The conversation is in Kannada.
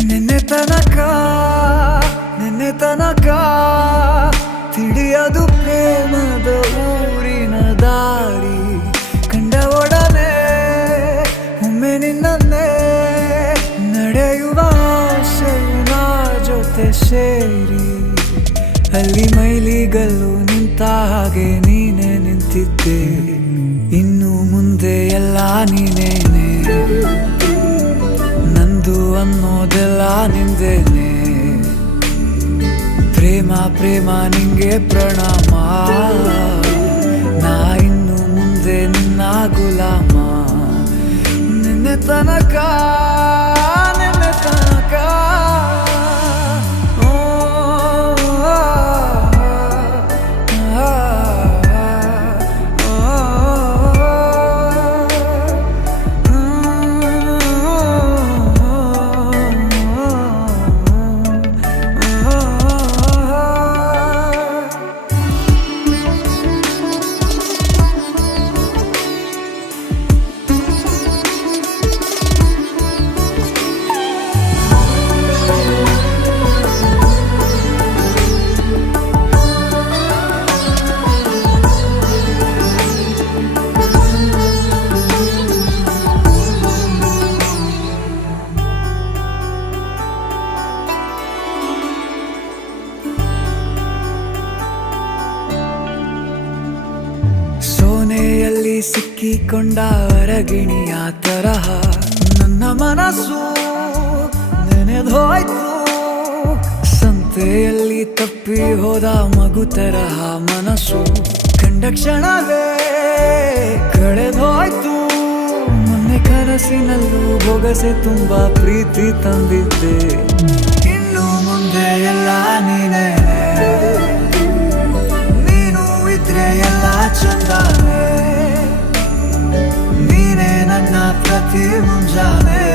ನಿನ್ನೆ ತನಕ ತಿಳಿಯದು ಪ್ರೇಮದ ಊರಿನ ದಾರಿ. ಕಂಡ ಒಡನೆ ಒಮ್ಮೆ ನಿನ್ನೇ ನಡೆಯುವ ಆಸೆಯ ಜೊತೆ ಸೇರಿ, ಅಲ್ಲಿ ಮೈಲಿಗಲ್ಲು ನಿಂತ ಹಾಗೆ ನೀನೆ ನಿಂತಿದ್ದೆ. ಇನ್ನು ಮುಂದೆ ಎಲ್ಲ ನೀನೇನೆ, ನಂದು ಅನ್ನೋದೆಲ್ಲ ನಿಂದೇನೆ. ಪ್ರೇಮ ಪ್ರೇಮ ನಿಂಗೆ ಪ್ರಣಾಮ, ನಾ ಇನ್ನು ಮುಂದೆ ನಿನ್ನ ಗುಲಾಮ. ನಿನ್ನೆ ತನಕ ಸೋನೆಯಲ್ಲಿ ಸಿಕ್ಕಿಕೊಂಡ ಅರಗಿಣಿಯ ತರಹ ನನ್ನ ಮನಸ್ಸು ನೆನೆದೋಯ್ತು. ಸಂತೆಯಲ್ಲಿ ತಪ್ಪಿ ಹೋದ ಮಗು ತರಹ ಮನಸ್ಸು ಕಂಡ ಕ್ಷಣವೇ ಕಳೆದೋಯ್ತು. ಮೊನ್ನೆ ಕನಸಿನಲ್ಲೂ ಬೊಗಸೆ ತುಂಬಾ ಪ್ರೀತಿ ತಂದಿದ್ದೆ. ಇನ್ನು ಮುಂದೆ ಎಲ್ಲ ನೀನೇ, ಎಲ್ಲ ಚಂದಾನೆ. ನೀನೇ ನನ್ನ ಪ್ರತಿ ಮುಂಜಾನೆ.